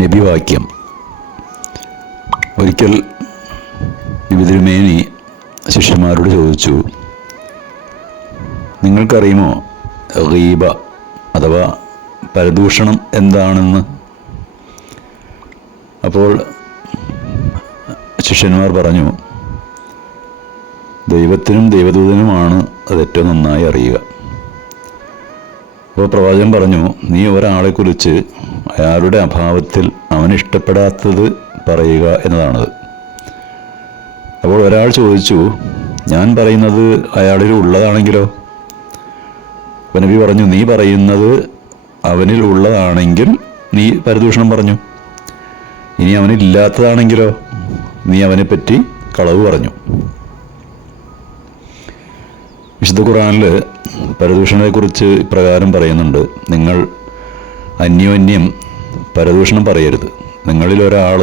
നബിവാക്യം. ഒരിക്കൽ നബി തിരുമേനി ശിഷ്യന്മാരോട് ചോദിച്ചു, നിങ്ങൾക്കറിയുമോ ഗീബ അഥവാ പരദൂഷണം എന്താണെന്ന്? അപ്പോൾ ശിഷ്യന്മാർ പറഞ്ഞു, ദൈവത്തിനും ദൈവദൂതനുമാണ് അത് ഏറ്റവും നന്നായി അറിയുക. അപ്പോൾ പ്രവാചകൻ പറഞ്ഞു, നീ ഒരാളെക്കുറിച്ച് അയാളുടെ അഭാവത്തിൽ അവന് ഇഷ്ടപ്പെടാത്തത് പറയുക എന്നതാണത്. അപ്പോൾ ഒരാൾ ചോദിച്ചു, ഞാൻ പറയുന്നത് അയാളിൽ ഉള്ളതാണെങ്കിലോ? അപ്പോൾ നബി പറഞ്ഞു, നീ പറയുന്നത് അവനിൽ ഉള്ളതാണെങ്കിൽ നീ പരദൂഷണം പറഞ്ഞു. ഇനി അവനില്ലാത്തതാണെങ്കിലോ നീ അവനെപ്പറ്റി കളവ് പറഞ്ഞു. വിശുദ്ധ ഖുർആനിൽ പരദൂഷണത്തെക്കുറിച്ച് ഇപ്രകാരം പറയുന്നുണ്ട്, നിങ്ങൾ അന്യോന്യം പരദൂഷണം പറയരുത്. നിങ്ങളിൽ ഒരാൾ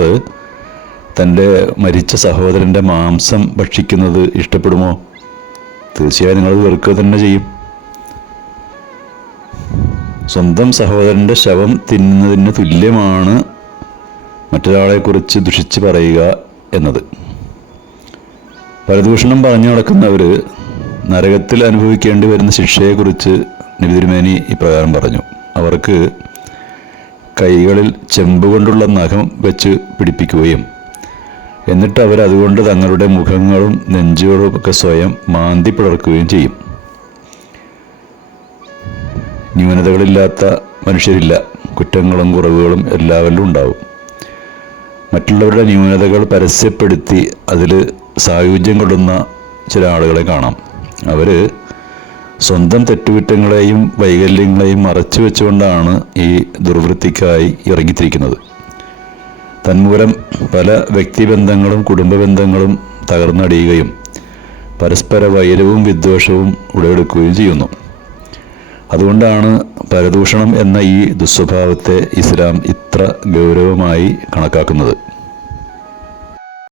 തൻ്റെ മരിച്ച സഹോദരൻ്റെ മാംസം ഭക്ഷിക്കുന്നത് ഇഷ്ടപ്പെടുമോ? തീർച്ചയായും നിങ്ങളത് വെറുക്കുക തന്നെ ചെയ്യും. സ്വന്തം സഹോദരൻ്റെ ശവം തിന്നുന്നതിന് തുല്യമാണ് മറ്റൊരാളെക്കുറിച്ച് ദുഷിച്ച് പറയുക എന്നത്. പരദൂഷണം പറഞ്ഞു നടക്കുന്നവർ നരകത്തിൽ അനുഭവിക്കേണ്ടി വരുന്ന ശിക്ഷയെക്കുറിച്ച് നബി തിരുമേനി ഇപ്രകാരം പറഞ്ഞു. അവർക്ക് കൈകളിൽ ചെമ്പ് കൊണ്ടുള്ള നഖം വെച്ച് പിടിപ്പിക്കുകയും എന്നിട്ട് അവരതുകൊണ്ട് തങ്ങളുടെ മുഖങ്ങളും നെഞ്ചുകളും ഒക്കെ സ്വയം മാന്തി പിളർക്കുകയും ചെയ്യും. ന്യൂനതകളില്ലാത്ത മനുഷ്യരില്ല. കുറ്റങ്ങളും കുറവുകളും എല്ലാവരിലും ഉണ്ടാവും. മറ്റുള്ളവരുടെ ന്യൂനതകൾ പരസ്യപ്പെടുത്തി അതിൽ സായുജ്യം കൊള്ളുന്ന ചില ആളുകളെ കാണാം. അവർ സ്വന്തം തെറ്റുകുറ്റങ്ങളെയും വൈകല്യങ്ങളെയും മറച്ചു വെച്ചുകൊണ്ടാണ് ഈ ദുർവൃത്തിക്കായി ഇറങ്ങിത്തിരിക്കുന്നത്. തന്മൂലം പല വ്യക്തിബന്ധങ്ങളും കുടുംബബന്ധങ്ങളും തകർന്നടിയുകയും പരസ്പര വൈരവും വിദ്വേഷവും ഉടലെടുക്കുകയും ചെയ്യുന്നു. അതുകൊണ്ടാണ് പരദൂഷണം എന്ന ഈ ദുസ്വഭാവത്തെ ഇസ്ലാം ഇത്ര ഗൗരവമായി കണക്കാക്കുന്നത്.